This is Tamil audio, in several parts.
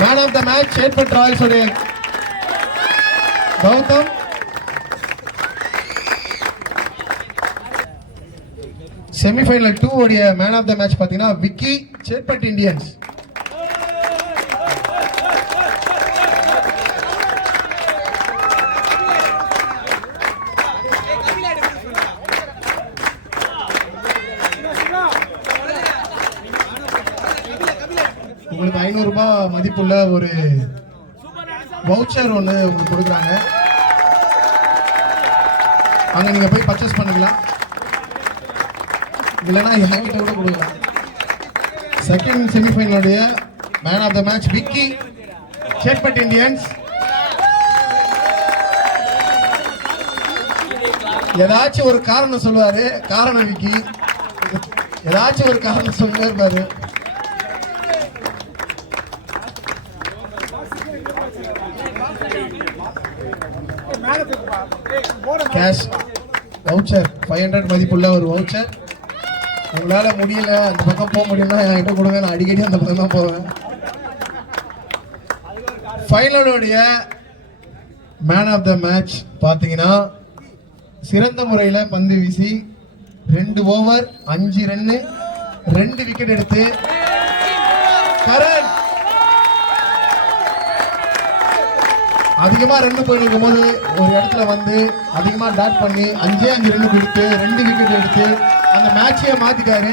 மேன் ஆஃப் த மேட்ச் சேட்பட் ராயல்ஸ் உடைய கௌதம். செமிஃபைனல் 2 உடைய மேன் ஆஃப் த மேட்ச் பாத்தீங்கன்னா விக்கி, சேட்பட் இந்தியன்ஸ். உங்களுக்கு 500 ரூபாய் மதிப்புள்ள ஒரு வவுச்சர் ஒன்று உங்களுக்கு கொடுக்குறாங்க. அங்கே நீங்கள் போய் பர்ச்சேஸ் பண்ணிக்கலாம், இல்லைன்னா என்கிட்ட கூட கொடுக்கலாம். Second செமிஃபைனலுடைய man of the match Vicky, Chetpet Indians. ஏதாச்சும் ஒரு காரணம் சொல்லுவாரு, காரணம் விக்கி ஏதாச்சும் ஒரு காரணம் சொல்லிட்டே இருப்பாரு. கேஷ் வவுச்சர் 500 மதிப்புள்ள ஒரு வவுச்சர். உங்களால முடியல, அந்த பக்கம் போக முடியும்னா என்கிட்ட கொடுங்க, நான் அடிக்கடி அந்த பக்கம் தான் போவேன். ஃபைனலுடைய மேன் ஆஃப் த மேட்ச் பார்த்தீங்கன்னா சிறந்த முறையில் பந்து வீசி 2 ஓவர் 5 ரன்னு 2 விக்கெட் எடுத்து கரண். அதிகமா ரன் போயிருக்கும் போது ஒரு இடத்துல வந்து அதிகமா டாட் பண்ணி 5 ரன் கொடுத்து 2 விக்கெட் எடுத்து அந்த மேட்சையே மாத்திட்டாரு.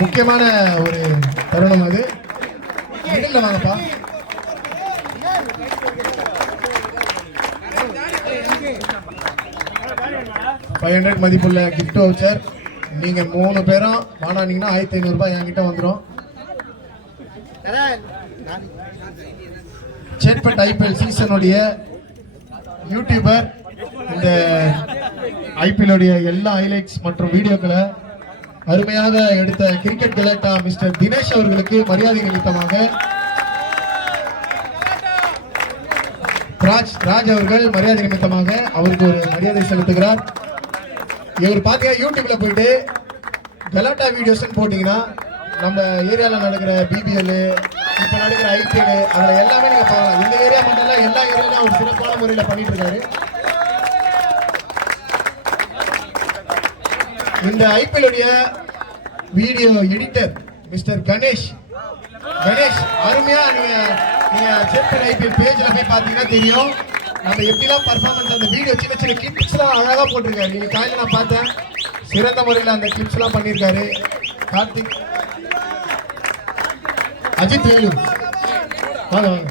முக்கியமான ஒரு தருணம் அது. மிடில் வாங்கப்பா. $500 மதிப்புள்ள கிஃப்ட் வவுச்சர். நீங்க 3 பேரும் வாங்கினீங்கன்னா 1500 ரூபாய் என்கிட்ட வந்துடும். சேட்பட் ஐபிஎல் சீசனுடைய யூடியூபர் இந்த ஐபிஎல்லுடைய எல்லா ஹைலைட்ஸ் மற்றும் வீடியோக்களை அருமையாக எடுத்த கிரிக்கெட் கலாட்டா மிஸ்டர் தினேஷ் அவர்களுக்கு மரியாதை நிமித்தமாக ராஜ் அவர்கள் மரியாதை நிமித்தமாக அவருக்கு ஒரு மரியாதை செலுத்துகிறார். இவர் பாத்தீங்கன்னா யூடியூப்ல போயிட்டு கலாட்டா வீடியோஸ் போட்டீங்கன்னா நம்ம ஏரியாவில் நடக்கிற பிபிஎல், இப்ப நடக்கிற ஐபிஎல், அதுல எல்லாமே நீங்க பார்க்கலாம். இந்த ஏரியா மட்டும் இல்ல, எல்லா ஏரியாலும் ஒரு சிறப்பான முறையில் பண்ணிட்டு இருக்காரு. இந்த ஐபிஎல் உடைய வீடியோ எடிட்டர் மிஸ்டர் கணேஷ் அருமையா நீங்க சேட்பட் ஐபிஎல் பேஜ்ல போய் பாத்தீங்கன்னா தெரியும் நம்ம எப்படிலாம் பர்ஃபார்மன்ஸ், அந்த வீடியோ சின்ன சின்ன கிளிப்ஸ் எல்லாம் அழகா போட்டிருக்காரு. நீங்க காலையில நான் பார்த்தேன், சிறந்த முறையில் அந்த கிளிப்ஸ் எல்லாம் பண்ணியிருக்காரு. கார்த்திக், அஜித் வேலு வாங்க வாங்க.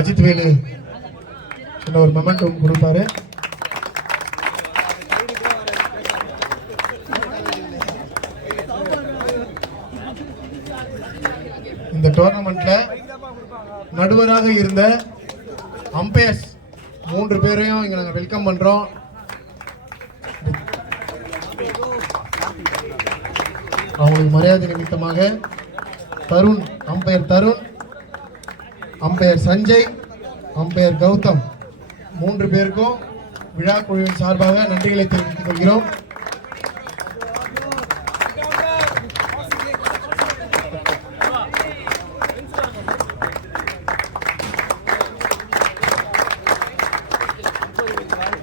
அஜித் வேலு சின்ன ஒரு மொமெண்டம் கொடுப்பாரு. இந்த டோர்னமெண்ட்ல நடுவராக இருந்த அம்பையர்ஸ் 3 பேரையும் இங்க நாங்க வெல்கம் பண்றோம். அவங்களுக்கு மரியாதை நிமித்தமாக Tarun, umpire Tarun, umpire Sanjay, umpire Gautam 3 பேருக்கும் விழா குழுவின் சார்பாக நன்றிகளை தெரிவித்துக் கொள்கிறோம்.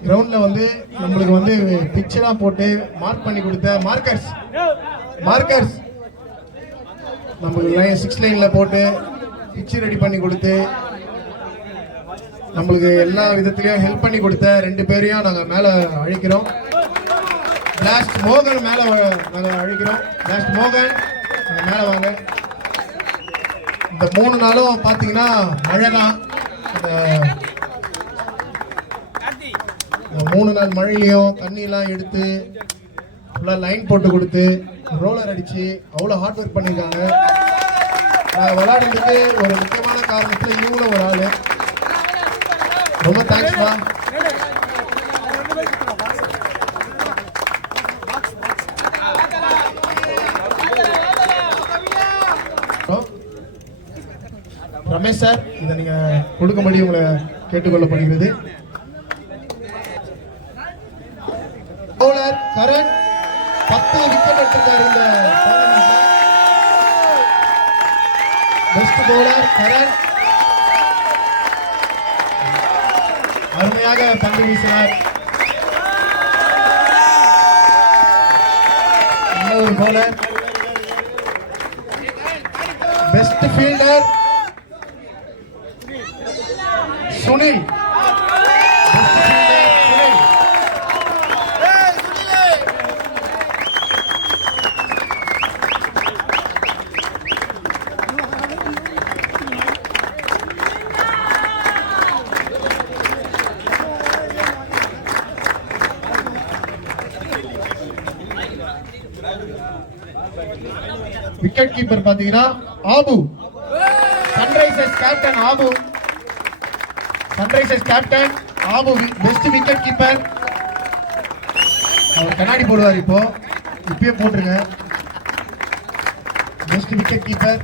கிரவுண்ட்ல வந்து நம்மளுக்கு வந்து பிக்சரா போட்டு மார்க் பண்ணி கொடுத்த மார்க்கர்ஸ் நம்மளுக்கு 6 லைன்ல போட்டு பிக்சர் ரெடி பண்ணி கொடுத்து நம்மளுக்கு எல்லா விதத்திலையும் ஹெல்ப் பண்ணி கொடுத்த 2 பேரையும் நாங்க மேல அழைக்கிறோம். பிளாஸ்ட் மோகன் மேல நாங்க அழைக்கிறோம். பிளாஸ்ட் மோகன் மேல வாங்க. இந்த 3 நாளும் பாத்தீங்கன்னா மழை தான். இந்த 3 நாள் மழையிலையும் தண்ணியெல்லாம் எடுத்து ஃபுல்லாக லைன் போட்டு கொடுத்து ரோலர் அடிச்சு அவ்வளோ ஹார்ட் ஒர்க் பண்ணியிருக்காங்க. நான் விளையாடுறதுக்கு ஒரு முக்கியமான காரணத்தில் இவங்களும் ஒரு ஆள். ரொம்ப தேங்க்ஸ்மா. ரமேஷ் சார், இதை நீங்க கொடுக்கும்படி உங்களை கேட்டுக்கொள்ளப்படுகிறது. கரண் 10 விக்கெட் எடுத்திருக்காரு இந்த டோர்னமெண்ட்ல. பெஸ்ட் பவுலர் கரண் அருமையாக பந்து வீசினார். இன்னொரு bowler best fielder Sunil. Wicket keeper பாத்தீங்கன்னா half, Sunrisers captain half. Sunrisers captain half best wicket keeper. அவர் கண்ணாடி போடுவார், இப்பயே போட்டுருங்க. Best wicket keeper.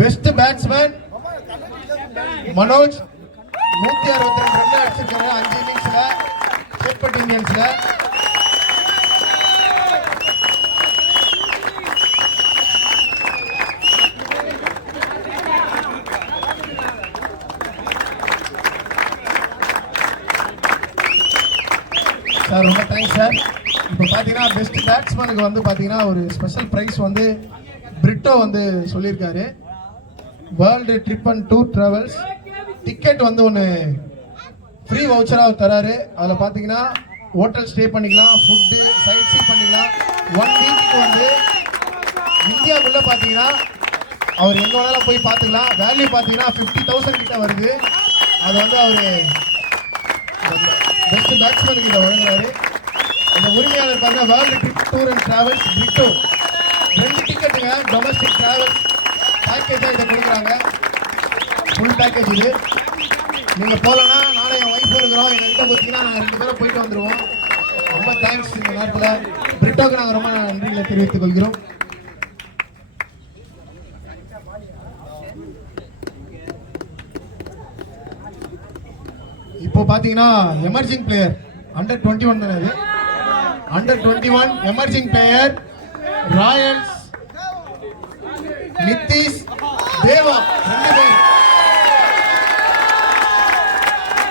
Best batsman Manoj. 162 run அடிச்சிருக்காரு 5 இன்னிங்ஸ்ல சேட்பட் இந்தியன்ஸ்ல. சார் ரொம்ப தேங்க்ஸ் சார். இப்போ பார்த்தீங்கன்னா பெஸ்ட் பேட்ஸ்மேனுக்கு வந்து பார்த்தீங்கன்னா ஒரு ஸ்பெஷல் ப்ரைஸ் வந்து பிரிட்டோ வந்து சொல்லியிருக்காரு. World trip and tour travels ticket வந்து ஒன்று ஃப்ரீ வவுச்சராக தராரு. அதில் பார்த்தீங்கன்னா ஹோட்டல் ஸ்டே பண்ணிக்கலாம், ஃபுட்டு சைட் சீ பண்ணிக்கலாம். 1 வீக்கு வந்து இந்தியாவுக்குள்ளே பார்த்தீங்கன்னா அவர் எங்கே வேணாலும் போய் பார்த்துக்கலாம். வேல்யூ பார்த்தீங்கன்னா 50,000 கிட்ட வருது. அது வந்து அவர் பெஸ்ட் பேட்ஸ்மேனுக்கு இதை வழங்குறாரு. இந்த உரிமையாளர் பாருங்க, world trip tour and travels Britto. 2 டிக்கெட்டுங்க domestic travels பேக்கேஜாக இதை கொடுக்குறாங்க. ஃபுல் பேக்கேஜ் இது. நீங்கள் போகலன்னா நானும் என் ஒய்ஃப் இருக்கிறோம், எங்கள்கிட்ட பார்த்தீங்கன்னா நாங்கள் 2 பேரும் போயிட்டு வந்துடுவோம். ரொம்ப தேங்க்ஸ். இந்த நேரத்தில் பிரிட்டோக்கு நாங்கள் ரொம்ப நன்றிகளை தெரிவித்துக் கொள்கிறோம். இப்போ பாத்தீங்கன்னா எமர்ஜிங் பிளேயர் அண்டர் 21 தானே, under 21 emerging player Royals Nitish தேவா. 2 பேர்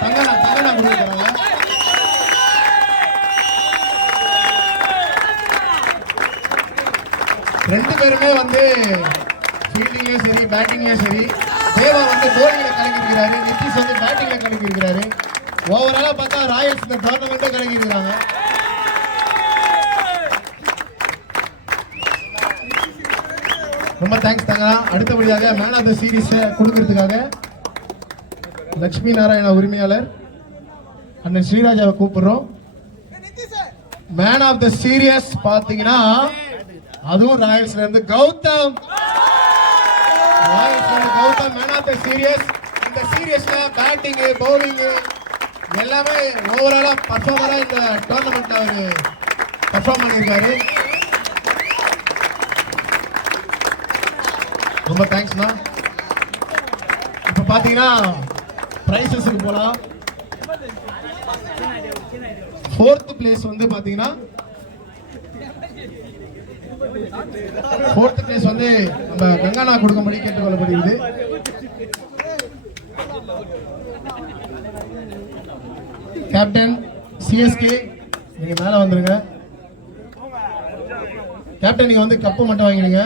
தங்கனா கொடுக்குறாங்க. ரெண்டு பேருமே வந்து ஃபீல்டிங்லயும் சரி பேட்டிங்லயும் சரி. தேவா வந்து போலிங்ல கலக்கி இருக்கிறாரு, நிதிஷ் வந்து பேட்டிங்ல கலக்கி இருக்கிறாரு. ஓவராலா பார்த்தா ராயல்ஸ் இந்த டோர்னமெண்ட்டை கலக்கி இருக்கிறாங்க. ரொம்ப தேங்க்ஸ் தாங்க. அடுத்தபடியாக மேன் ஆஃப் த சீரீஸ் கொடுக்கறதுக்காக லட்சுமி நாராயண உரிமையாளர் அண்ணன் ஸ்ரீராஜாவை கூப்பிடுறோம். மேன் ஆஃப் த சீரியஸ் பாத்தீங்கன்னா அதுவும் ராயல்ஸ்ல இருந்து Gautam. Gautam man of the series. இந்த சீரியஸ்ல பேட்டிங் பவுலிங் எல்லாமே ஓவராலா பர்ஃபார்மரா இந்த டோர்னமெண்ட்ல அவரு பர்ஃபார்ம் பண்ணியிருக்காரு. ரொம்ப தேங்க்ஸ்ண்ணா. இப்ப பாத்தீங்கன்னா பிரைசஸ்க்கு போலாம். 4th பிளேஸ் வந்து பாத்தீங்கன்னா 4th பிளேஸ் வந்து நம்ம கங்கானா கொடுக்கும்படி கேட்டுக்கொள்ளப்படுகிறது. கேப்டன் சிஎஸ்கே நீங்க மேல வந்துருங்க. கேப்டன் நீங்க வந்து கப்பு மட்டும் வாங்கிடுங்க.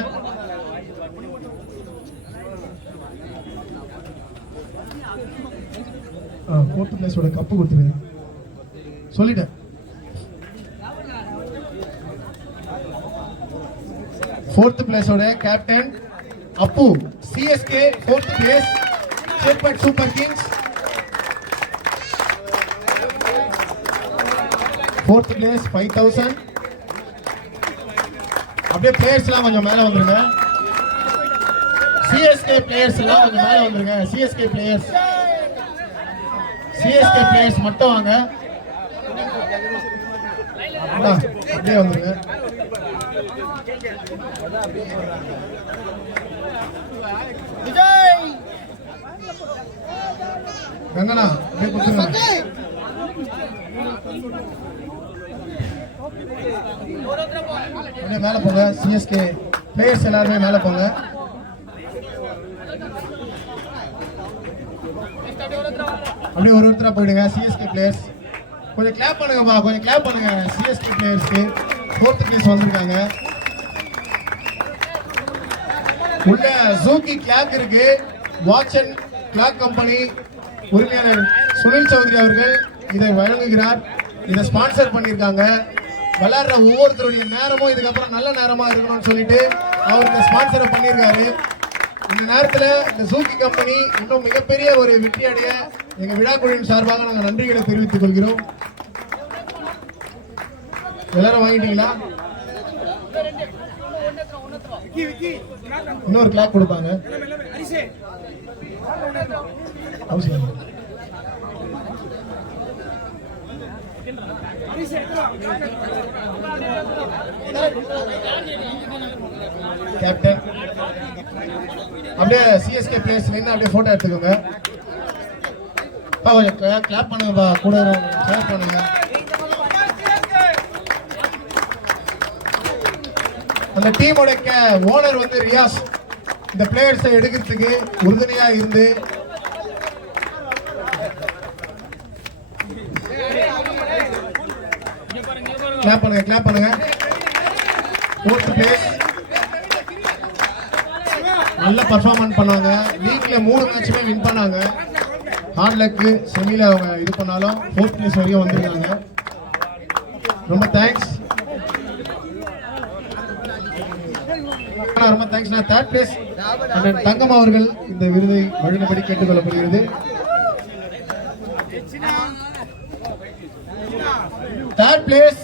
ஃபோர்த் பிளேஸோட கப்பு கொடுத்துருங்க சொல்லிட்டேன். 4th பிளேஸோட கேப்டன் அப்பு CSK. 4th place Chetpet super Kings. 4th place 5000. அப்படியே பிளேயர்ஸ் எல்லாம் கொஞ்சம் மேல வந்துருங்க. சிஎஸ்கே பிளேயர்ஸ் எல்லாம் கொஞ்சம் மேல வந்துருங்க. சிஎஸ்கே பிளேயர்ஸ் மட்டும் வாங்க. அப்படியே வந்துருங்க. கங்கனா அப்படியே கொடுத்துருங்க. மேல போங்க. சிஎஸ்கே பிளேயர்ஸ் எல்லாருமே மேல போங்க. அப்படியே ஒருத்தரா போயிடுங்க. சிஎஸ்கே பிளேயர்ஸ் கொஞ்சம் கிளாப் பண்ணுங்கப்பா, கொஞ்சம் கிளாப் பண்ணுங்க. சிஎஸ்கே பிளேயர்ஸ்க்கு 4th பிளேஸ் வந்திருக்காங்க. உள்ள ஜூக்கி கிளாக் இருக்கு. வாட்ச் அண்ட் கிளாக் கம்பெனி உரிமையாளர் சுனில் சௌத்ரி அவர்கள் இதை வழங்குகிறார். இதை ஸ்பான்சர் பண்ணியிருக்காங்க. விளையாடுற ஒவ்வொருத்தருடைய நேரமும் இதுக்கப்புறம் நல்ல நேரமா இருக்கணும்னு சொல்லிட்டு அவர் இந்த ஸ்பான்சரை பண்ணியிருக்காரு. இந்த நேரத்தில் இந்த ஜூக்கி கம்பெனி இன்னும் மிகப்பெரிய ஒரு வெற்றி அடைய எங்க விழா குழுவின் சார்பாக நாங்கள் நன்றிகளை தெரிவித்துக் கொள்கிறோம். எல்லாரும் வாங்கிட்டீங்களா? இன்னொரு கிளாக் கொடுப்பாங்க. கேப்டன் அப்படியே சிஎஸ்கே பிளேயர்ஸ் நின்று அப்படியே போட்டோ எடுத்துக்கோங்க. கொஞ்சம் கிளாப் பண்ணுங்கப்பா, கூட ஷேர் பண்ணுங்க. அந்த டீமோட ஓனர் வந்து ரியாஸ் இந்த பிளேயர்ஸை எடுக்கிறதுக்கு உறுதுணையா இருந்து கிளாப் பண்ணுங்க, கிளாப் பண்ணுங்க. 4th பிளேஸ் நல்ல பர்ஃபார்மன்ஸ் பண்ணாங்க. லீக்ல 3 மேட்சுமே வின் பண்ணாங்க. ஹார்ட் லக் செமில அவங்க இது பண்ணாலும் 4th பிளேஸ் வரையும் வந்திருக்காங்க. ரொம்ப தேங்க்ஸ், ரொம்ப தேங்க்ஸ். 3rd பிளேஸ் அண்ணன் தங்கம் அவர்கள் இந்த விருதை வழங்கும்படி கேட்டுக்கொள்ளப்படுகிறது. 3rd place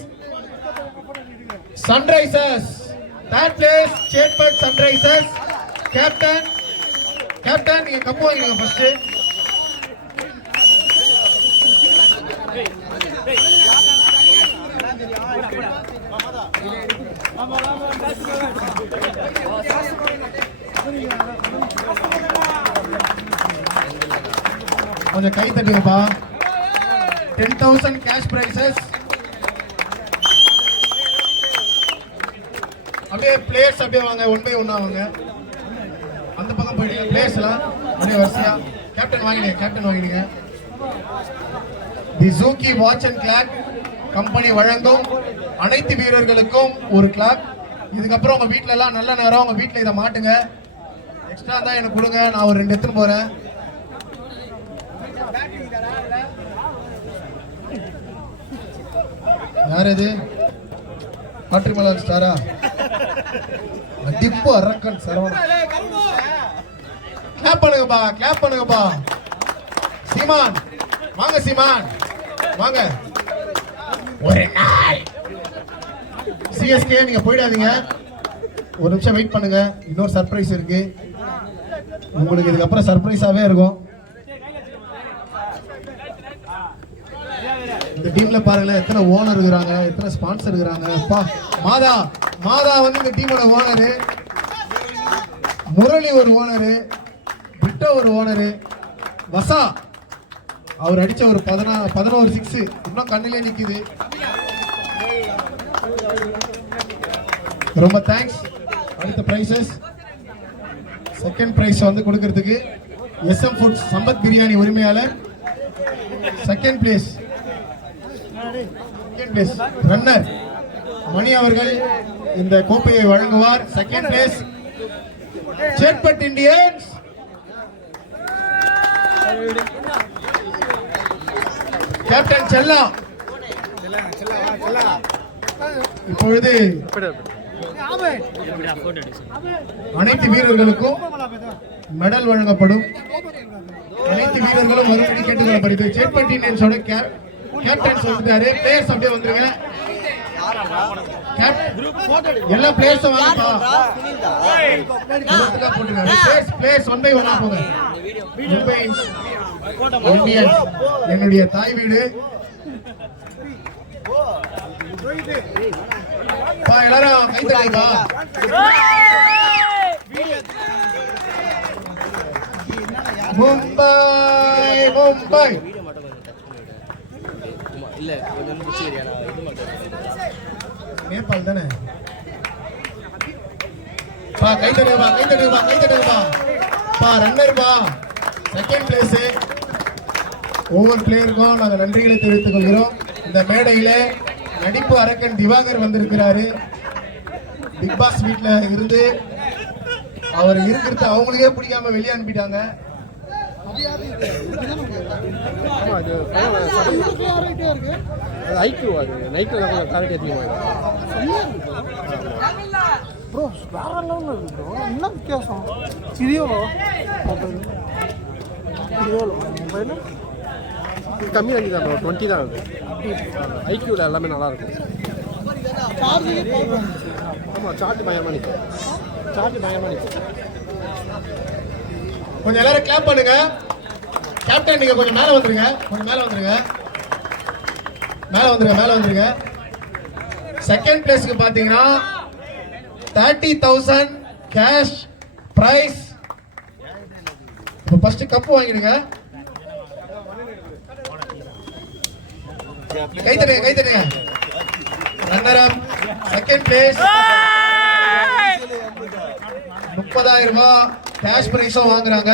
Sunrisers. 3rd place Chetpet Sunrisers. Captain நீங்க கப்பு வாங்கிடுங்க ஃபர்ஸ்ட். கொஞ்சம் கை தட்டுங்கப்பா. 10,000 கேஷ் பிரைசஸ். அப்படியே பிளேயர்ஸ் அப்படியே வாங்க, 1 by 1 வாங்க. அந்த பக்கம் போயிடுங்க. பிளேயர்ஸ் எல்லாம் அப்படியே வரிசையா. கேப்டன் வாங்கிடுங்க, கேப்டன் வாங்கிடுங்க. தி Juki watch and clock company வழங்கும் அனைத்து வீரர்களுக்கும் ஒரு கிளாக். இதுக்கப்புறம் உங்க வீட்டுல எல்லாம் நல்ல நேரம், உங்க வீட்டுல இதை மாட்டுங்க. எக்ஸ்ட்ரா தான் எனக்கு கொடுங்க, நான் ஒரு 2 எடுத்துன்னு போறேன். யார் இது? காற்றிமலர் ஸ்டாரா? டிப்பு அரக்கன் சரவணா. கிளாப் பண்ணுங்கப்பா, கிளாப் பண்ணுங்கப்பா. சீமான் வாங்க, சீமான் வாங்க. ஒரு நாள் சிஎஸ்கே நீங்க போயிடாதீங்க, ஒரு நிமிஷம் வெயிட் பண்ணுங்க. இன்னொரு சர்ப்ரைஸ் இருக்கு உங்களுக்கு. இதுக்கப்புறம் சர்ப்ரைஸாவே இருக்கும். இந்த டீம்ல பாருங்களேன், எத்தனை ஓனர் இருக்கிறாங்க, எத்தனை ஸ்பான்சர் இருக்கிறாங்க. மாதா வந்து இந்த டீமோட ஓனரு, முரளி ஒரு ஓனரு, பிட்டோ ஒரு ஓனரு, வசா அவர் அடிச்ச ஒரு 11 6 இன்னும் கண்ணிலே நிக்குது. ரொம்ப தேங்க்ஸ். அடுத்த பிரைசஸ், செகண்ட் பிரைஸ் வந்து கொடுக்கிறதுக்கு SM ஃபுட்ஸ் சம்பத் பிரியாணி உரிமையாளர். செகண்ட் பிளேஸ் ரன்னர் மணி அவர்கள் இந்த கோப்பையை வழங்குவார். Second place Chetpet Indians. Captain செல்லா. இப்பொழுது அனைத்து வீரர்களுக்கும் மெடல் வழங்கப்படும். அனைத்து வீரர்களும் மறுபடி கேட்டுக்கொள்ளப்படுது. சேட்பட் இந்தியன்ஸோட கேப்டன் சொல்லிட்டாரு. பிளேயர்ஸ் அப்படியே வந்துருங்க. எல்லா பிளேயர்ஸும் வாங்கப்பா. பிளேயர்ஸ் 1 by 1 போங்க. மும்பை இந்தியன்ஸ் என்னுடைய தாய் வீடு. எல்லாரும் கை தட்டுங்கப்பா. மும்பை இல்ல நேபாள் தானே பா கை தட்டுங்கப்பா கை தட்டுங்கப்பா கை தட்டுங்கப்பா பா ரன்னர் பா செகண்ட் பிளேஸ் ஒவ்வொரு பிளேயருக்கும் நாங்கள் நன்றிகளை தெரிவித்துக் கொள்கிறோம். இந்த மேடையில நடிப்பு அரக்கன் திவாகர் வந்திருக்கிறாரு. பிக் பாஸ் வீட்ல இருந்து அவர் இருக்கிறது அவங்களுக்கே பிடிக்காம வெளியே அனுப்பிட்டாங்க. ப்ரோ வேற லெவலில் இருக்கு ப்ரோ. என்ன வித்தியாசம்? சிரியோலோ மொபைல் மொபைல் கம்மி வாங்கி தான் ப்ரோ, 20 தான் அது. ஐக்யூவில் எல்லாமே நல்லாயிருக்கும். ஆமாம் சார்ஜ் பயமாக நிற்கும், சார்ஜ் பயமாக நிற்கும். கொஞ்சம் எல்லாரும் கிளாப் பண்ணுங்க. கேப்டன் நீங்க கொஞ்சம் மேல வந்துருங்க, கொஞ்சம் மேல வந்துருங்க, மேல வந்துருங்க, மேல வந்துருங்க. செகண்ட் பிளேஸ்க்கு பாத்தீங்கன்னா 30,000 கேஷ் பிரைஸ். இப்போ ஃபர்ஸ்ட் கப் வாங்கிடுங்க. கை தட்டுங்க கை தட்டுங்க. ரன்னர் அப் செகண்ட் பிளேஸ் 30,000 ரூபாய் கேஷ் பிரைஸும் வாங்குறாங்க.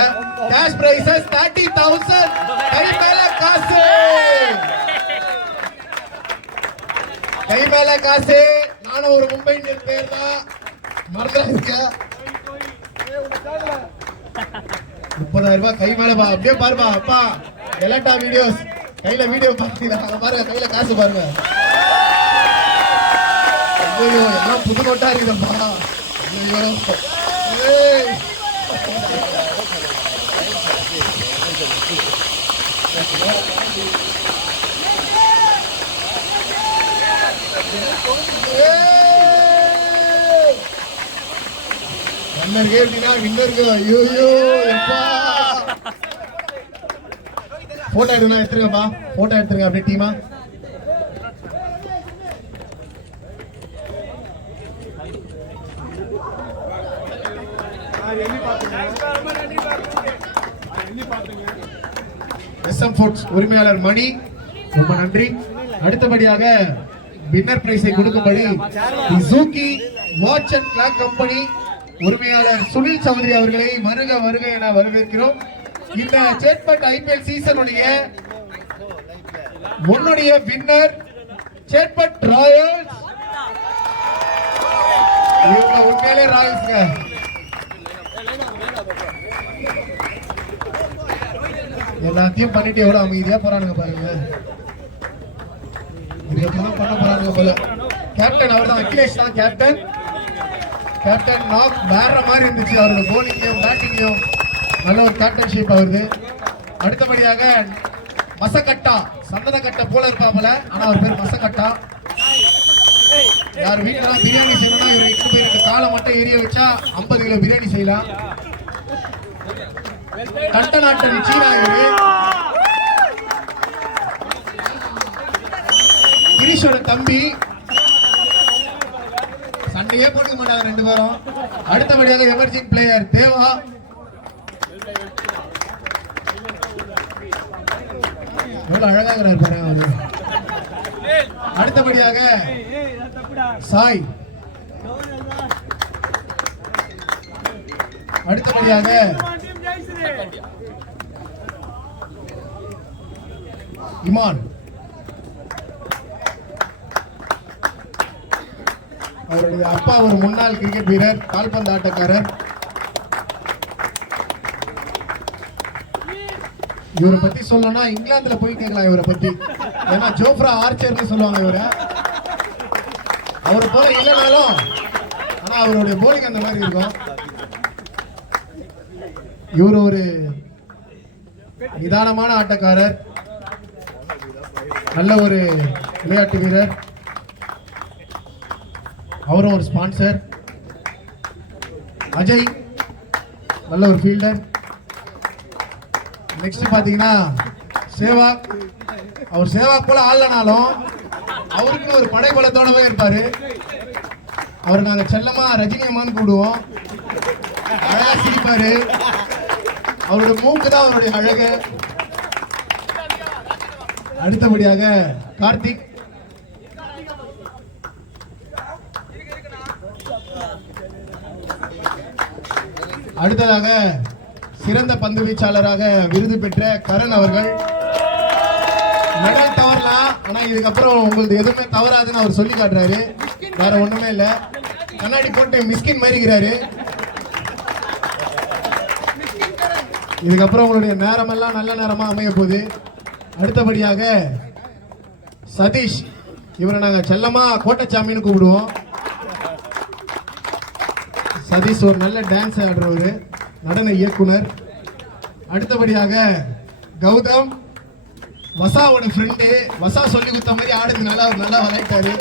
Cash prices 30,000. கை மேல காசு, கை மேல காசு. நானும் ஒரு மும்பை இந்தியன் பேர் தான், மறந்துடாதீங்க. 30,000 ரூபாய் கை மேல பா. அப்படியே பாருப்பா அப்பா எலக்டா வீடியோஸ் கையில வீடியோ பாத்தீங்களா பாருங்க, கையில காசு பாருங்க. ஐயோ எல்லாம் புது நோட்டா இருக்குதப்பா. ஐயோ ரன்னருக்கு எப்படின்னா வின்னருக்கு. ஐயோ எப்பா போட்டோ எடுக்கலாம், எடுத்துருங்கப்பா போட்டோ எடுத்துருங்க அப்படியே டீமா. SM ஃபுட்ஸ் உரிமையாளர் மணி ரொம்ப நன்றி. அடுத்தபடியாக வின்னர் பிரைஸை கொடுக்கும்படி Suzuki watch and clock company உரிமையாளர் சுனில் சௌத்ரி அவர்களை வருக வருக என வரவேற்கிறோம். இந்த Chetpet IPL சீசனுடைய முன்னுடைய winner Chetpet Royals. இவங்க உண்மையிலே ராயல்ஸ்ங்க. எல்லாத்தையும் பண்ணிட்டு எவ்வளவு அமைதியா போறானுங்க பாருங்க. பண்ண போறானுங்க போல. கேப்டன் அவர் தான், அகிலேஷ் தான் கேப்டன். கேப்டன் நாக் வேற மாதிரி இருந்துச்சு அவரோட போலிங்கையும் பேட்டிங்கையும். நல்ல ஒரு கேப்டன்ஷிப் அவருக்கு. அடுத்தபடியாக மசக்கட்டா, சந்தன கட்டை போல இருப்பாங்கல, ஆனா அவர் பேர் மசக்கட்டா. யார் வீட்டுல பிரியாணி செய்யணும்னா இவர் 8 பேருக்கு காலை மட்டும் எரிய வச்சா 50 கிலோ பிரியாணி செய்யலாம். கண்டநாட்டன் சீனா இவரு. கிரீஷோட தம்பி. சண்டையே போட்டுக்க மாட்டாங்க ரெண்டு பேரும். அடுத்தபடியாக எமர்ஜிங் பிளேயர் தேவா. எவ்வளவு அழகாக இருப்பாரு அவரு. அடுத்தபடியாக சாய். அடுத்தபடியாக இமான். அவருடைய அப்பா ஒரு முன்னாள் கிரிக்கெட் வீரர், கால்பந்து ஆட்டக்காரர். இவரை பத்தி சொல்லணும்னா இங்கிலாந்துல போய் கேட்கலாம் இவரை பத்தி. ஏன்னா ஜோஃப்ரா ஆர்ச்சர்னு சொல்லுவாங்க இவரை. அவரை போல இல்லைனாலும் ஆனா அவருடைய போலிங் அந்த மாதிரி இருக்கும். இவர் ஒரு நிதானமான ஆட்டக்காரர், நல்ல ஒரு விளையாட்டு வீரர். அவரும் ஒரு ஸ்பான்சர். அஜய் நல்ல ஒரு ஃபீல்டர். நெக்ஸ்ட் பாத்தீங்கன்னா சேவாக். அவர் சேவாக் போல ஆடலனாலும் அவருக்குன்னு ஒரு படைபலத்தோடவே இருப்பாரு. அவர் நாங்க செல்லமா ரஜினி அம்மான்னு கூடுவோம். அழகா சிரிப்பாரு. அவருடைய மூக்கு தான் அவருடைய அழகு. அடுத்தபடியாக கார்த்திக். அடுத்ததாக சிறந்த பந்து வீச்சாளராக விருது பெற்ற கரண் அவர்கள். மெடல் தவறலாம், ஆனா இதுக்கப்புறம் உங்களுக்கு எதுவுமே தவறாதுன்னு அவர் சொல்லி காட்டுறாரு. வேற ஒண்ணுமே இல்ல. கண்ணாடி போட்டு மிஸ்கின் மாதிரிக்கிறாரு. இதுக்கப்புறம் உங்களுடைய நேரமெல்லாம் நல்ல நேரமா அமைய போகுது. அடுத்தபடியாக சதீஷ், இவரை நாங்க செல்லமா கோட்டச்சாமின்னு கூப்பிடுவோம். சதீஷ் ஒரு நல்ல டான்ஸ் ஆடுறவர், நடன இயக்குனர். அடுத்தபடியாக கௌதம், வசாவோட ஃப்ரெண்டு. வசா சொல்லி கொடுத்த மாதிரி ஆடுறதுனால அவர் நல்லா விளையாட்டாரு.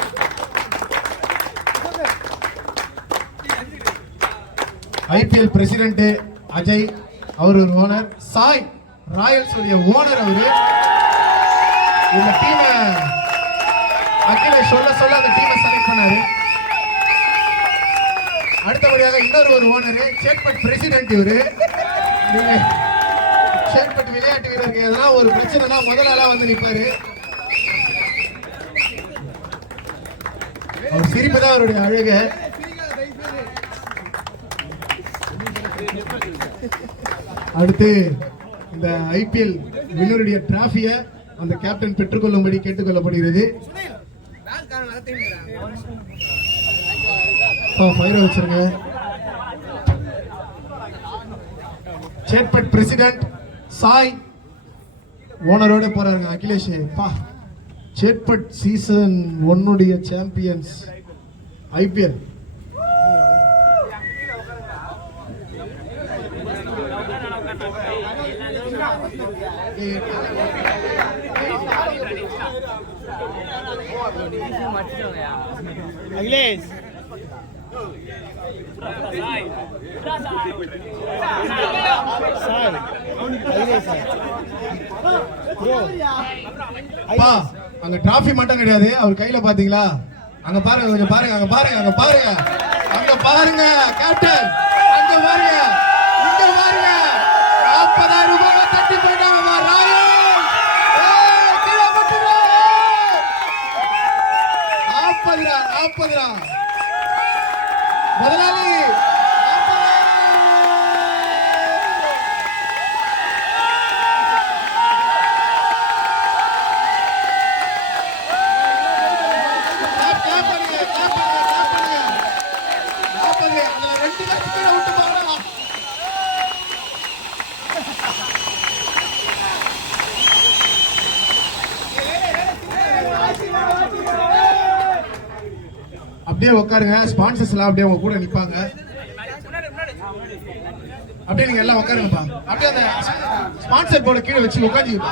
ஐபிஎல் பிரசிடென்ட் அஜய், அவர் ஒரு ஓனர். சாய், ராயல்ஸ் உடைய ஓனர் அவரு. இந்த டீமை அகிலேஷ் சொல்ல அந்த டீமை செலக்ட் பண்ணாரு. அடுத்தபடியாக இன்னொரு ஒரு ஓனர், சேட்பட் பிரசிடென்ட் இவரு. சேட்பட் விளையாட்டு வீரருக்கு எதனா ஒரு பிரச்சனைனா முதல் ஆளா வந்து நிற்பாரு. அவர் சிரிப்புதான் அவருடைய அழகு. அடுத்து இந்த ஐபிஎல் வின்னருடைய டிராபியை அந்த கேப்டன் பெற்றுக்கொள்ளும்படி கேட்டுக்கொள்ளப்படுகிறது. வச்சிருங்க. சேட்பட் பிரசிடென்ட் சாய் ஓனரோட போறாருங்க Akhilesh. Chetpet season 1 champions IPL. Akhilesh அங்க டிராபி மட்டும் கிடையாது அவர் கையில. பாத்தீங்களா? அங்க பாருங்க, கொஞ்சம் பாருங்க, அங்க பாருங்க, அங்க பாருங்க, அங்க பாருங்க கேப்டன், அங்க பாருங்க, இங்க பாருங்க. 40,000 ரூபாய் தட்டி போயிட்டாங்க. முதலாளி அப்படியே உட்காருங்க. ஸ்பான்சர்ஸ் எல்லாம் அப்படியே உங்க கூட நிப்பாங்க. அப்படியே நீங்க எல்லாம் உட்காருங்கப்பா. அப்படியே அந்த ஸ்பான்சர் போர்டு கீழே வச்சு உட்காந்துப்பா.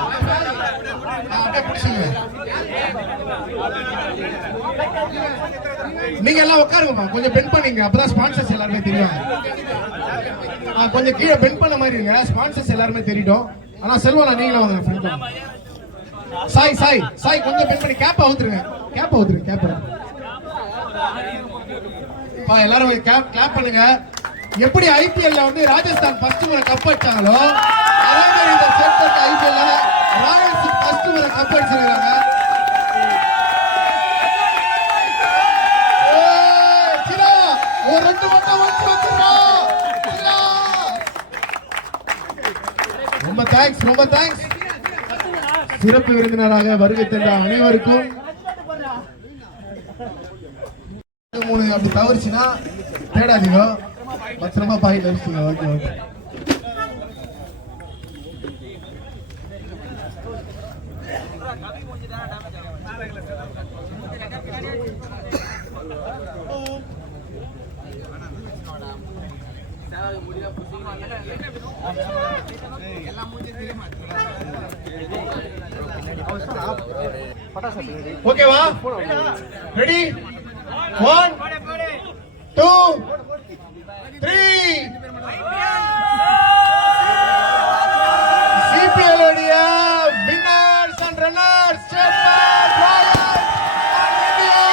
அப்படியே பிடிச்சுங்க. நீங்க எல்லாம் உட்காருங்கப்பா. கொஞ்சம் பெண்ட் பண்ணீங்க, அப்பதான் ஸ்பான்சர்ஸ் எல்லாருமே தெரியும். கொஞ்சம் கீழே பெண்ட் பண்ண மாதிரி இருங்க, ஸ்பான்சர்ஸ் எல்லாருமே தெரியும். ஆனா செல்வா நீங்களும் வாங்க. சாய் சாய் சாய் கொஞ்சம் பெண்ட் பண்ணி கேப் அவுத்துருங்க, கேப் அவுத்துருங்க, கேப். எல்லாரும் கிளாப் பண்ணுங்க. எப்படி ஐபிஎல்ல வந்து ராஜஸ்தான் ஃபர்ஸ்ட் முறை கப் அடிச்சாங்களோ அதே மாதிரி இந்த சேட்பட் ஐபிஎல்ல ராயல்ஸ் ஃபர்ஸ்ட் முறை கப் அடிச்சிருக்காங்க. ஒரு 2 மட்டும் வந்துறோம். ரொம்ப தேங்க்ஸ், ரொம்ப தேங்க்ஸ். சிறப்பு விருந்தினராக வருகை தந்த அனைவருக்கும் 3 அப்படி தவறுச்சுன்னா தேடாதீங்க, பத்திரமா பாயிண்ட் அடிச்சுங்க. Okay okay. ஓகேவா? ரெடி? 1 2 3. சிபிஎல் உடைய winners and runners Chetpet Royals and India.